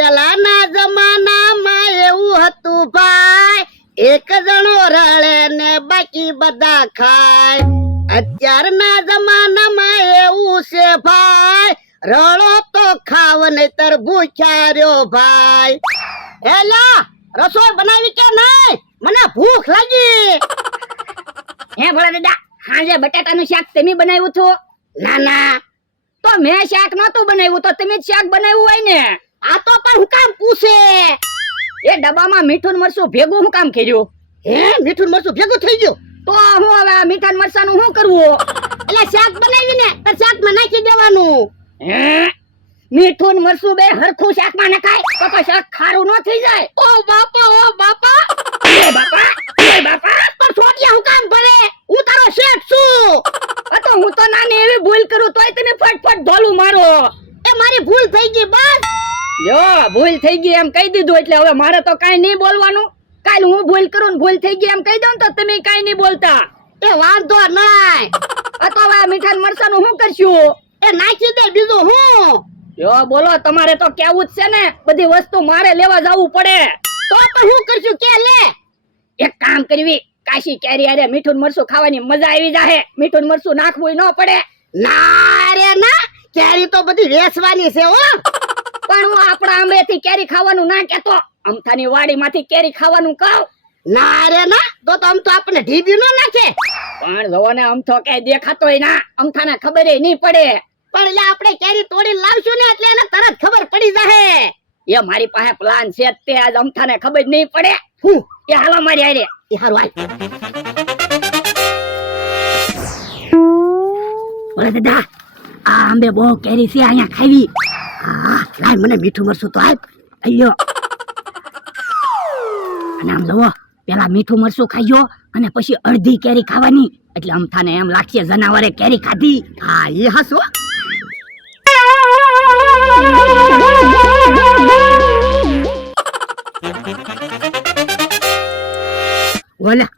પેલાના જમાનામાં એવું હતું ભાઈ, એક જણો રળે ને બાકી બધા ખાય. અત્યારના જમાનામાં એવું છે ભાઈ, રળો તો ખાવ નહીતર ભૂખ્યા રહ્યો ભાઈ. એલા રસોઈ બનાવી કે નહીં? મને ભૂખ લાગી. હે ભોળા દાદા, હાજે બટાટાનું શાક તમે બનાવ્યું હતું? ના ના, તો મેં શાક નહોતું બનાવ્યું, તો તમે જ શાક બનાવ્યું હોય ને. આ તો પણ હું કામ પૂછે? એ ડબ્બામાં મીઠું ને મરચું ભેગું હું કામ કર્યું? હે મીઠું ને મરચું ભેગું થઈ ગયું? તો હું હવે આ મીઠા ને મરચાનું શું કરવું? એટલે શાક બનાવીને તાર શાકમાં નાખી દેવાનું. હે મીઠું ને મરચું બે હરખું શાકમાં નખાય તો શાક ખારું ન થઈ જાય? ઓ બાપા, ઓ બાપા, એ બાપા, એ બાપા, પણ છોટિયા હું કામ ભરે? હું તારો શેઠ છું. આ તો હું તો નાની એવી ભૂલ કરું તોય તમે ફટફટ ઢોલું મારો. એ મારી ભૂલ થઈ ગઈ બસ. લ્યો ભૂલ થઈ ગઈ એમ કહી દીધું એટલે હવે મારે તો કાઈ નહીં બોલવાનું. કાલ હું ભૂલ કરું ને ભૂલ થઈ ગઈ એમ કહી દઉં તો તમે કાઈ નહીં બોલતા. એ વાંધો નહીં. આ તો હવે મીઠા ને મરચાનું શું કરશું? એ નાખી દે બીજું હું. યો બોલો, તમારે તો કેવું જ છે ને, બધી વસ્તુ મારે લેવા જવું પડે. તો હું કરશું કે લે. એક કામ કરવી, કાશી કેરી આરે મીઠું ને મરચું ખાવાની મજા આવી જાહે. મીઠું ને મરચું નાખવું ન પડે. ના રે ના, કેરી તો બધી વેચવાની છે હો. પણ હું આપણા આંબેથી કેરી ખાવાનું ના કેતો, અમથાની વાડીમાંથી કેરી ખાવાનું કહું. ના રે ના, તો આમ તો આપણે ઢીબી ન નાખે. પણ જોવો ને અમથો કઈ દેખાતોય ના, અમથાને ખબર નહીં પડે. પણ એટલે આપણે કેરી તોડી લાવશું ને એટલે એને તરત ખબર પડી જાહે. એ મારી પાસે પ્લાન છે તે આજ અમથાને ખબર નહીં પડે. હું એ હાલો મારી આરે. એ હારું હાલ. બોલે દાદા, આ આંબે બહુ કેરી છે, અહીંયા ખાવી. હા લાય, મને મીઠું મરચું તો આપ. અయ్યો અને આમ જોવો, પેલા મીઠું મરચું ખાઈજો અને પછી અડધી કેરી ખાવાની, એટલે અમથાને એમ લાગશે જનાવરે કેરી ખાધી. હા એ હાસો. ઓલા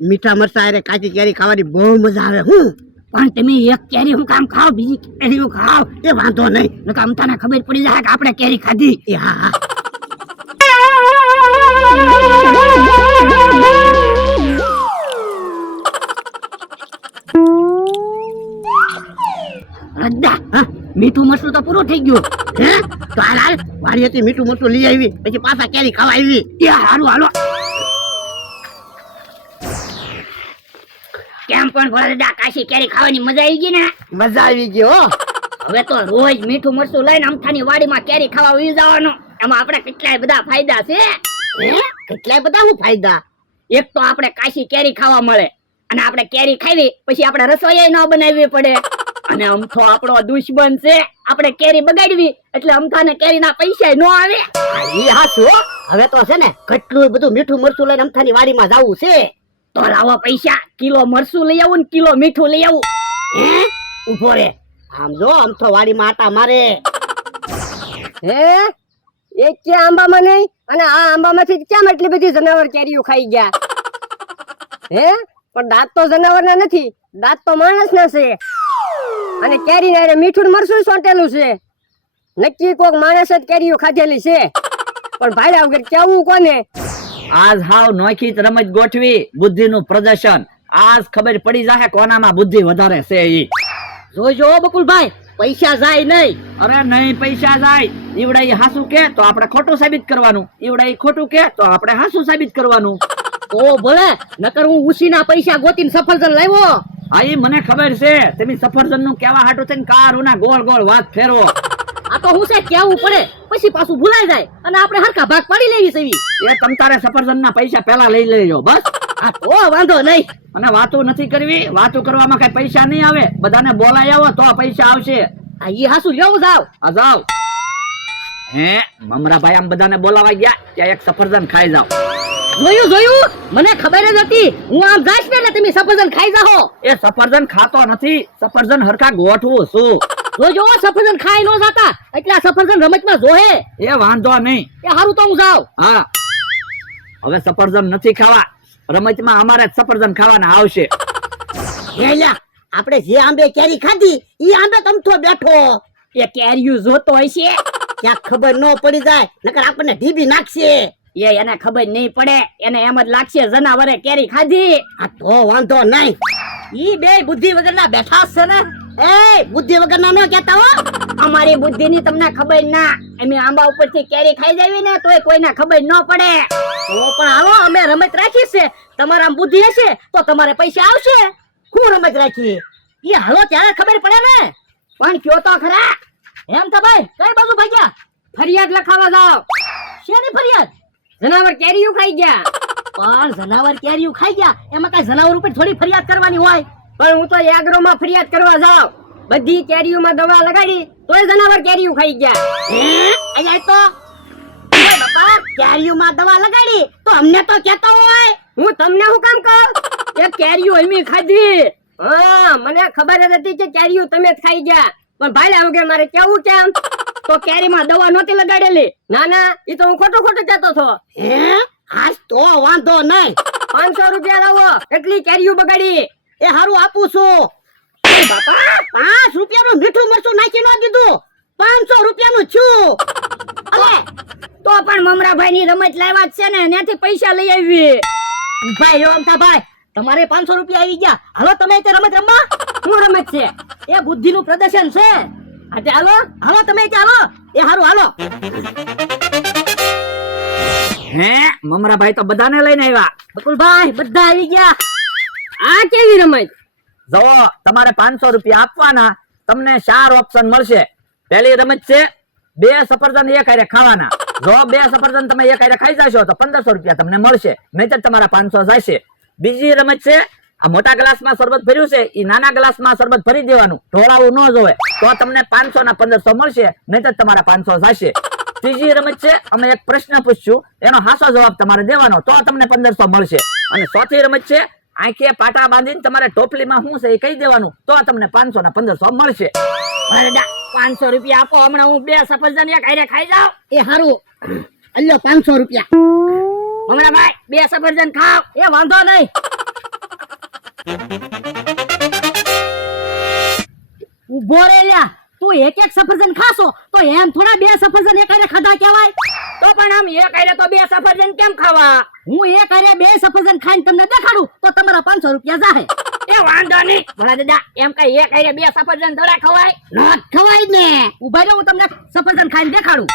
મીઠા મરચા અરે કાચી કેરી ખાવાની બહુ મજા આવે. હું પણ તમે એક કેરી હું કામ ખાવ, બીજી કેરી હું ખાવ? એ વાંધો નહીં, નકર અમથાને ખબર પડી જાય કે આપણે કેરી ખાધી. એ હા હા. રદ્દા, હા મીઠું મરચું તો પૂરું થઈ ગયું. હે તો હાલ હાલ, વાડીએથી મીઠું મરચું લઈ આવી પછી પાછા કેરી ખાવા આવી. એ હારું હાલો. કેમ પણ ભોળા દાદા, કાશી કેરી ખાવાની મજા આવી ગઈ ને? મજા આવી ગઈ હો. હવે તો રોજ મીઠું મરચું લઈને અમથાની વાડીમાં કેરી ખાવા ઉઈ જવાનું. એમાં આપણે કેટલાય બધા ફાયદા છે. હે કેટલાય બધા હું ફાયદા? એક તો આપણે કાશી કેરી ખાવા મળે, અને આપણે કેરી ખાવી પછી આપણે રસોઈ ન બનાવવી પડે. અને અમથો આપણો દુશ્મન છે, આપણે કેરી બગાડવી એટલે અમથાને કેરીના પૈસા ન આવે. એ હાસુ. હવે તો છે ને કેટલું બધું મીઠું મરચું લઈને અમથાની વાડીમાં જવું છે. તો લાવો પૈસા, કિલો મરચું લઈ આવું ને કિલો મીઠું લઈ આવું. હે ઉભો રે, આમ જો અમથો વાડીમાં આટા મારે. હે એક કે આંબામાં નહીં, અને આ આંબામાંથી કેમ એટલી બધી જનાવર કેરીઓ ખાઈ ગયા? હે પણ દાંત તો જનાવરના નથી, દાંત તો માણસના છે. અને કેરી ને મીઠું ને મરચું સોંટેલું છે. નક્કી કોક માણસ જ કેરીઓ ખાધેલી છે. પણ ભાઈ વગર કેવું કોને? આજ હાવ નોખી જ રમત ગોઠવી, બુદ્ધિનું પ્રદર્શન. આજ ખબર પડી જાય કોનામાં બુદ્ધિ વધારે છે. ઈ જોજો બકુલભાઈ, પૈસા જાય નહીં. અરે નહીં પૈસા જાય. ઈવડા ઈ હાસુ કે તો આપણે ખોટું સાબિત કરવાનું, ઈવડા ઈ ખોટું કે તો આપણે હાસુ સાબિત કરવાનું. તો ભલે, નકર હું ઉસીના પૈસા ગોતીને સફરજન લાવ્યો. હા ઈ મને ખબર છે, તમે સફરજન નું કેવા હાટું થઈને કારુના ગોળ ગોળ વાત ફેરવો. આ તો હું છે કેવું પડે, પછી પાછું ભૂલાઈ જાય અને આપણે હરખા ભાગ પાડી લેવી છે. એ તમ તારે સફરજન ના પૈસા પેલા લઈ લેજો બસ. આ તો વાંધો નહીં. અને વાતો નથી કરવી, વાતો કરવામાં કઈ પૈસા નહીં આવે. બધાને બોલાય આવો તો પૈસા આવશે. આ ઈ હાસુ લેવું જાવ. આ જાવ. હે મમરાભાઈ આમ બધાને બોલાવા ગયા ત્યાં એક સફરજન ખાઈ જાવ. જોયું, મને ખબર જ હતી હું આમ જાઈશ ને એટલે તમે સફરજન ખાઈ જાઓ. એ સફરજન ખાતો નથી, સફરજન હરખા ગોઠવું છું. જોજો સફરજન ખાઈ ન જાતા, એટલે આ સફરજન રમતમાં જોહે. એ વાંધો નહીં. એ હારું તો હું જાવ. હા હવે સફરજન નથી ખાવા, રમતમાં અમારે જ સફરજન ખાવાના આવશે. આપણે જે આંબે કેરી ખાધી ઈ આંબે તમથો બેઠો. એ કેરીયું જોતો હશે. ક્યાંક ખબર ન પડી જાય નકર આપણને ઢીબી નાખશે. એને ખબર નહીં પડે, એને એમ જ લાગશે જનાવરે કેરી ખાધી. આ તો વાંધો નહીં. ઈ બે બુદ્ધિ વગરના બેઠા છે ને. એ બુદ્ધિ વગરના નો કહેતા હો. અમારી બુદ્ધિ ની તમને ખબર ના, અમે આંબા ઉપરથી કેરી ખાઈ જાવી ને તોય કોઈને ખબર ન પડે. તો પણ હાલો અમે રમત રાખી છે, તમારા બુદ્ધિ હશે તો તમારે પૈસા આવશે. શું રમત રાખી? એ હાલો ત્યારે ખબર પડે ને. પણ કયો તો ખરા, એમ તો ભાઈ કઈ બાજુ ભાગ્યા? ફરિયાદ લખાવા જાવ. શેની ફરિયાદ? જનાવર કેરીયું ખાઈ ગયા. પણ જનાવર કેરીયું ખાઈ ગયા એમાં કઈ જનાવર ઉપર થોડી ફરિયાદ કરવાની હોય. પણ હું તો એગ્રો માં ફરિયાદ કરવા જાવ. બધી કેરીઓમાં દવા લગાડી તોય જનાવર કેરીયું ખાઈ ગયા. અહીંયા તો ઓય બાપા કેરીયુંમાં દવા લગાડી તો અમને તો કહેતો હોય. હું તમને શું કામ કહું? એ કેરીઓ અમે ખાધી. હા મને ખબર જ હતી કે કેરીયું તમે જ ખાઈ ગયા, પણ ભાઈ વગર મારે કેવું કેમ? તો કેરીમાં દવા નહોતી લગાડેલી. ના ના એ તો હું ખોટું ખોટું કહેતો હતો. હે આજ તો વાંધો નહીં. 500 રૂપિયા લાવો, એટલી કેરીયું બગાડી. એ હારું આપું છું. એ બાપા 5 રૂપિયાનું મીઠું મરચું નાખી ન દીધું, 500 રૂપિયાનું છું. અલે તો પણ મમરાભાઈ ની રમત લાવ્યા જ છે ને, ત્યાંથી પૈસા લઈ આવી. ભાઈ રમતા ભાઈ તમારે 500 રૂપિયા આવી ગયા. હાલો તમે તે રમત રમવા. શું રમત છે? એ બુદ્ધિનું પ્રદર્શન છે. આજે હાલો. હાલો તમે ચાલો. એ હારું હાલો. હે મમરાભાઈ તો બધાને લઈને આવ્યા. બકુલભાઈ બધા આવી ગયા. આ કેવી રમત? જો તમારે 500 રૂપિયા આપવાના, તમને 4 ઓપ્શન મળશે. પહેલી રમત છે 2 સફરજન એક હારે ખાવાના. જો 2 સફરજન તમે એક હારે ખાઈ જશો તો 1500 રૂપિયા તમને મળશે, નહીતર તમારા 500 જશે. બીજી રમત છે આ મોટા ગ્લાસમાં શરબત ભર્યું છે એ નાના ગ્લાસમાં શરબત ભરી દેવાનું, ઢોળાવું ન જોવે, તો તમને 500 ના 1500 મળશે, નહીતર તમારા 500 જશે. ત્રીજી રમત છે અમે એક પ્રશ્ન પૂછશું, એનો હાસો જવાબ તમારે દેવાનો, તો તમને 1500 મળશે. અને ચોથી રમત છે આંખે પાટા બાંધીને તમારે ટોપલીમાં શું છે એ કહી દેવાનું, તો તમને 500 ના 1500 મળશે. 500 રૂપિયા આપો, હમણાં હું 2 સફરજન એક હારે ખાઈ જાઉં. એ હારું અલ્યો 500 રૂપિયા. મમરાભાઈ 2 સફરજન ખાવ. એ વાંધો નહીં. ઉભો રે લ્યા, તું એક સફરજન ખાશો તો એમ થોડા 2 સફરજન એક હારે ખાધા કહેવાય? તો પણ આમ એક હારે તો 2 સફરજન કેમ ખાવા? હું એક હારે 2 સફરજન ખાઈને તમને દેખાડું તો તમારા 500 રૂપિયા જાહે. એ વાંધો નહીં ભલા દાદા, એમ કઈ એક હારે 2 સફરજન થોડા ખવાય? ન ખવાય ને. ઉભા રહો, હું તમને સફરજન ખાઈને દેખાડું.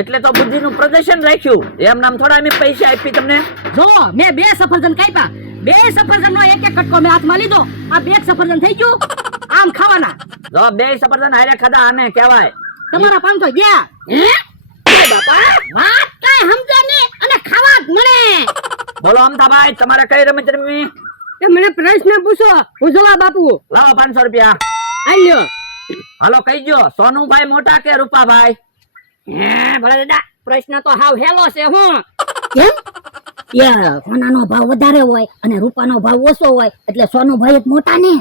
એટલે તો બુદ્ધિનું પ્રદર્શન રાખ્યું, એમ નામ થોડા અમે પૈસા આપી તમને. જો મેં 2 સફરજન કાપ્યા, 2 સફરજન નો એક કટકો મેં હાથમાં લીધો, આ 2 સફરજન થઈ ગયું, આમ ખાવાના. જો 2 સફરજન હારે ખાધા આને કહેવાય. તમારા 500 ગયા. હે બાપા વાત કઈ સમજે નહીં અને ખાવા જ મળે. બોલો અમથાભાઈ તમારે કઈ રમત રમવી? એ મને પ્રશ્ન પૂછો, હું જવાબ આપું. લાવો 500 રૂપિયા. આલ્યો. હાલો કહી ગયો, સોનુભાઈ મોટા કે રૂપાભાઈ? હે ભલા દાદા, પ્રશ્ન તો હાવ હેલો છે. હું કેમ? એ સોનાનો ભાવ વધારે હોય અને રૂપાનો ભાવ ઓછો હોય એટલે સોનુભાઈ જ મોટા ને.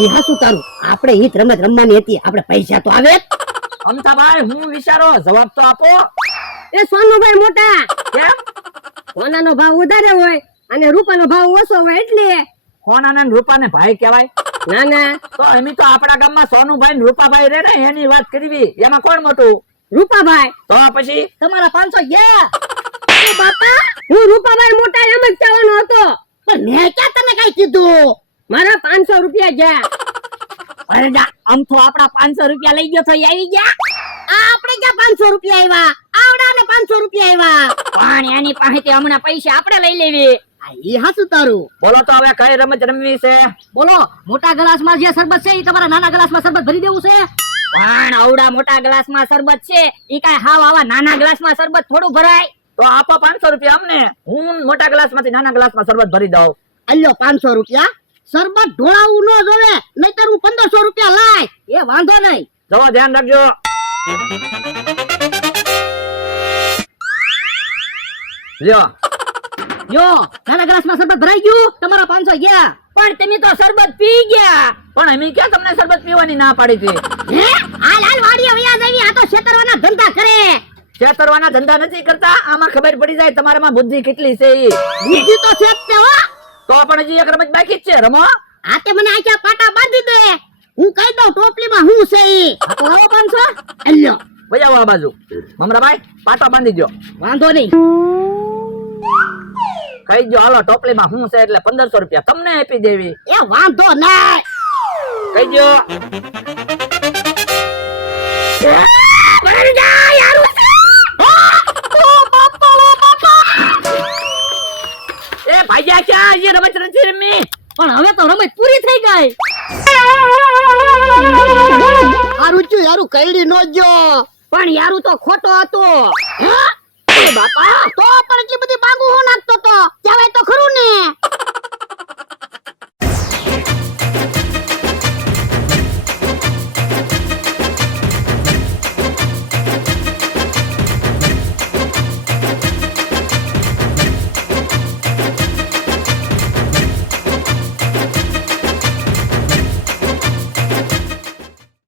ઈ હાસું તારું. આપણે ઈ જ રમત રમવાની હતી, આપણે પૈસા તો આવે. અમથાભાઈ હું વિચારો, જવાબ તો આપો. એ સોનુભાઈ મોટા. કેમ? સોનાનો ભાવ વધારે હોય અને રૂપાનો ભાવ ઓછો હોય એટલે. સોનાને ને રૂપાને ભાઈ કહેવાય? ના ના, તો એમ તો આપણા ગામમાં સોનુભાઈ ને રૂપાભાઈ રે ને એની વાત કરવી, એમાં કોણ મોટું? રૂપાભાઈ. તો પછી તમારા 500 ગયા. એ બાપા, હું રૂપાભાઈ મોટા એમ જ કહેવાનો હતો, પણ મેં ક્યાં તને કઈ કીધું? મારા 500 રૂપિયા ગયા. અરે દા, આમ તો આપડા 500 રૂપિયા લઈ ગયો તો એ આવી ગયા. આ આપણે ક્યાં 500 રૂપિયા આવ્યા? આવડાને 500 રૂપિયા આવ્યા. પણ એની પાસેથી હમણાં પૈસા આપણે લઈ લેવી. આ ઈ હાસું તારું. બોલો તો હવે કઈ રમત રમવી છે? બોલો, મોટા ગ્લાસમાં જે શરબત છે એ તમારા નાના ગ્લાસમાં શરબત ભરી દેવું છે? પણ આવડા મોટા ગ્લાસમાં શરબત છે, ઈ કાંઈ હાવ આવા નાના ગ્લાસમાં શરબત થોડું ભરાય? તો આપો 500 રૂપિયા અમને, હું મોટા ગ્લાસમાંથી નાના ગ્લાસમાં શરબત ભરી દઉં. અલ્યો 500 રૂપિયા. શરબત ઢોળાવું ન જોવે, નહીતર હું 1500 રૂપિયા લાય. એ વાંધો નહીં. જો ધ્યાન રાખજો. લ્યો યો, નાના ગ્લાસમાં શરબત ભરાઈ ગયું, તમારા 500 ગયા. પણ તમે તો શરબત પી ગયા. પણ અમે ક્યાં તમને શરબત પીવાની ના પાડી હતી? હે હાલ હાલ વાડીએ વયા જવી. આ તો છેતરવાના ધંધા કરે. છેતરવાના ધંધા નથી કરતા, આમાં ખબર પડી જાય તમારામાં બુદ્ધિ કેટલી છે ઈ. બુદ્ધિ તો છે જ તે હો. તો પણ હજી એક રમત બાકી જ છે, રમો. આ તે મને આખા પાટા બાંધી દે, હું કહી દઉં ટોપલીમાં હું છે ઈ. આ તો લાવો 500. અલ્યો વજાવો આ બાજુ. મમરાભાઈ પાટો બાંધી દો. વાંધો નહીં. કહી દો હાલો ટોપલીમાં શું છે એટલે 1500 રૂપિયા તમને આપી દેવી. એ વાંધો નહીં. કહી દો. એ ભાઈયા ક્યાં એ રમત નથી રમી. પણ હવે તો રમત પૂરી થઈ ગઈ. હારું ચું યારું કઈડી નો જો. પણ યારું તો ખોટો હતો. હે? એ બાપા તો પણ એટલી બધી બાંગુ હું નાખતો તો કહેવાય તો ખરું ને.